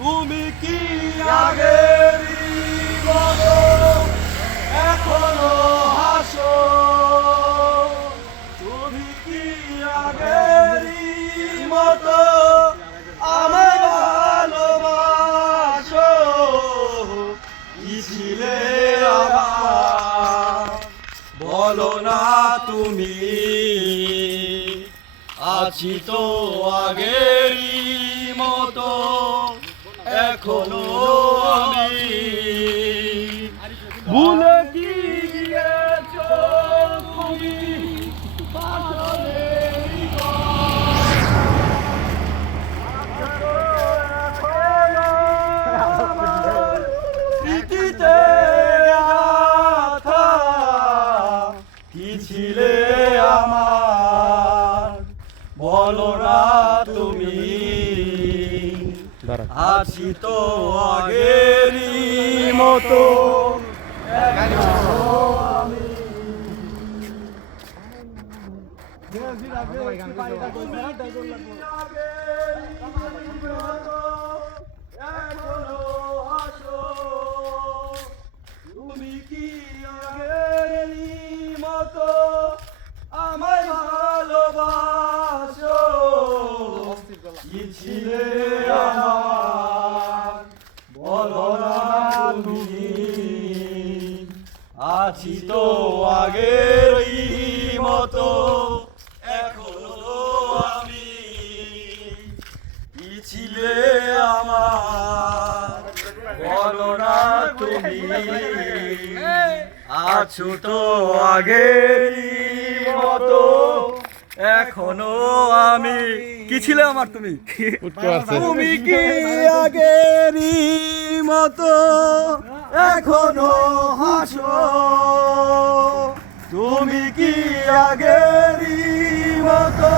তুমি কি আগেরই মতো এখনো হাসো? তুমি কি আগেরই মতো আমায় ভালোবাসো? কি ছিলে আমার বলো না তুমি? আছি তো আগেরই মতো এখনো আমি। ভুলে কি গিয়েছো তুমি আসলেই গো? স্মৃতিতে গাথা কি ছিলে আমার বলো না তুমি? আছি তো আগেরই মতো এখনো আমি। তুমি কি আগেরই মতো আমায় ভালোবাসো? কি ছিলে আমার বলো না তুমি? আছি তো আগেরই মতো এখনো আমি। কি ছিলে আমার বলো না তুমি? আছো তো আগেরই মতো এখনো আমি। কি ছিলে আমার তুমি? তুমি কি আগেরই মতো এখনো হাসো? তুমি কি আগেরই মতো